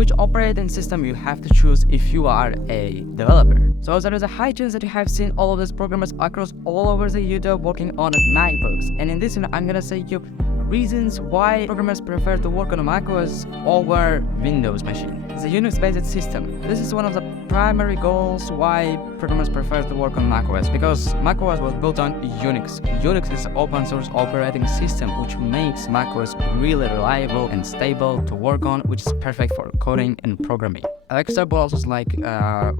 which operating system you have to choose if you are a developer. So there is a high chance that you have seen all of these programmers across all over the YouTube working on MacBooks. And in this one, I'm gonna say you reasons why programmers prefer to work on a macOS over Windows machine. It's a Unix-based system. This is one of the primary goals why programmers prefer to work on macOS, because macOS was built on Unix. Unix is an open source operating system which makes macOS really reliable and stable to work on, which is perfect for coding and programming. Examples also like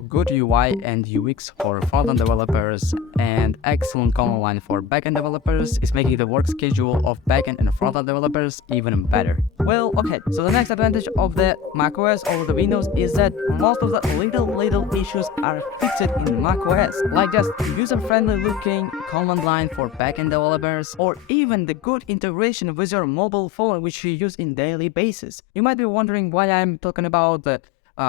good UI and UX for front-end developers and excellent command line for backend developers is making the work schedule of backend and front-end developers even better. Well, okay, so the next advantage of the macOS over the Windows is that most of the little issues are fixed in macOS, like just user-friendly looking command line for backend developers, or even the good integration with your mobile phone which you use in daily basis. You might be wondering why I'm talking about the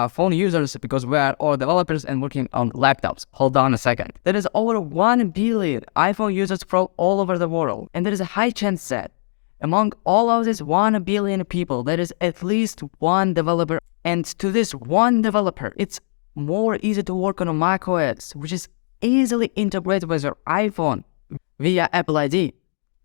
phone users, because we are all developers and working on laptops. Hold on a second. There is over 1 billion iPhone users from all over the world, and there is a high chance that among all of these 1 billion people, there is at least one developer, and to this one developer, it's more easy to work on a macOS, which is easily integrated with your iPhone via Apple ID,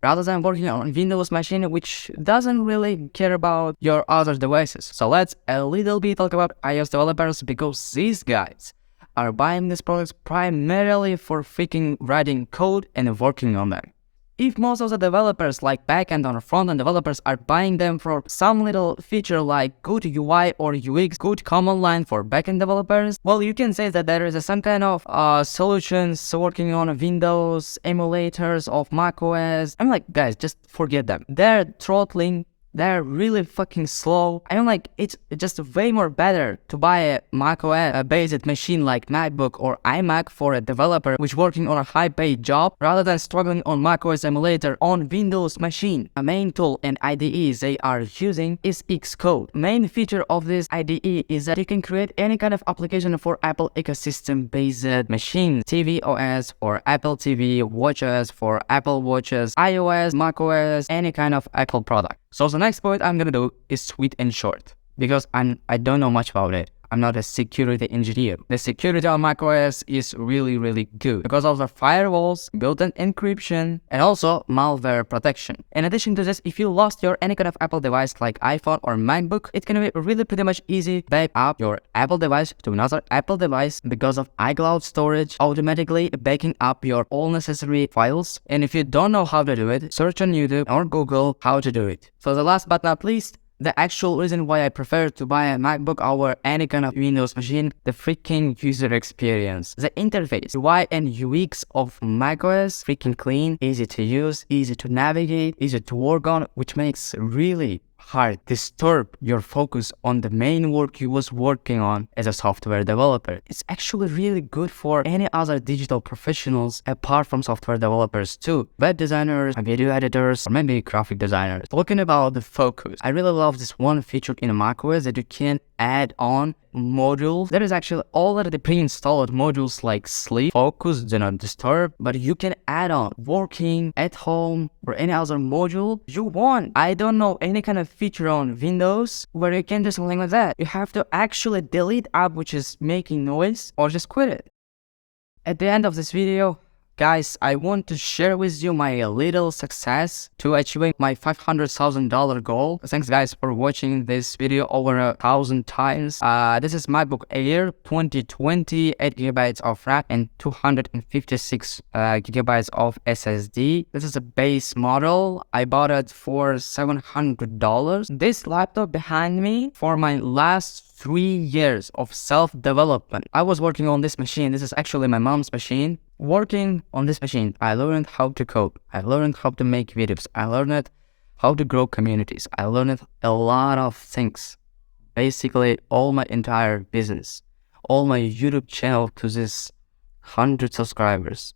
rather than working on Windows machine, which doesn't really care about your other devices. So let's a little bit talk about iOS developers, because these guys are buying these products primarily for freaking writing code and working on them. If most of the developers like backend or front-end developers are buying them for some little feature like good UI or UX, good command line for backend developers, well, you can say that there is some kind of solutions working on Windows, emulators of macOS. I'm like, guys, just forget them. They're throttling. They're really fucking slow. I'm like, it's just way more better to buy a macOS based machine like MacBook or iMac for a developer which working on a high paid job, rather than struggling on macOS emulator on Windows machine. A main tool and IDE they are using is Xcode. Main feature of this IDE is that you can create any kind of application for Apple ecosystem based machines. TV OS for Apple TV, WatchOS for Apple Watches, iOS, macOS, any kind of Apple product. So the next point I'm gonna do is sweet and short, because I don't know much about it. I'm not a security engineer. The security on macOS is really good because of the firewalls, built-in encryption, and also malware protection. In addition to this, if you lost your any kind of Apple device like iPhone or MacBook, it can be really pretty much easy to back up your Apple device to another Apple device because of iCloud storage automatically backing up your all necessary files. And if you don't know how to do it, search on YouTube or Google how to do it. So the last but not least, the actual reason why I prefer to buy a MacBook over any kind of Windows machine, the freaking user experience. The interface, UI and UX of macOS, freaking clean, easy to use, easy to navigate, easy to work on, which makes really hard disturb your focus on the main work you was working on as a software developer. It's actually really good for any other digital professionals apart from software developers too. Web designers, video editors, or maybe graphic designers. Talking about the focus, I really love this one feature in macOS that you can add on modules. There is actually already pre-installed modules like sleep, focus, do not disturb, but you can add on working, at home, or any other module you want. I don't know any kind of feature on Windows where you can do something like that. You have to actually delete app which is making noise or just quit it. At the end of this video, guys, I want to share with you my little success to achieving my $500,000 goal. Thanks guys for watching this video over 1,000 times. This is MacBook Air 2020, 8GB of RAM and 256 GB of SSD. This is a base model. I bought it for $700. This laptop behind me for my last 3 years of self-development. I was working on this machine. This is actually my mom's machine. Working on this machine, I learned how to code. I learned how to make videos. I learned how to grow communities. I learned a lot of things. Basically, all my entire business, all my YouTube channel to this 100 subscribers,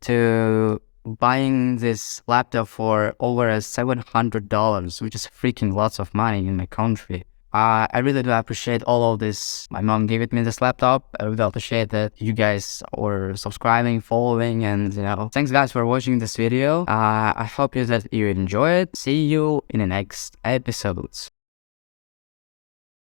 to buying this laptop for over $700, which is freaking lots of money in my country. I really do appreciate all of this. My mom gave it me this laptop. I really appreciate that you guys are subscribing, following, and thanks guys for watching this video. I hope that you enjoy it. See you in the next episodes.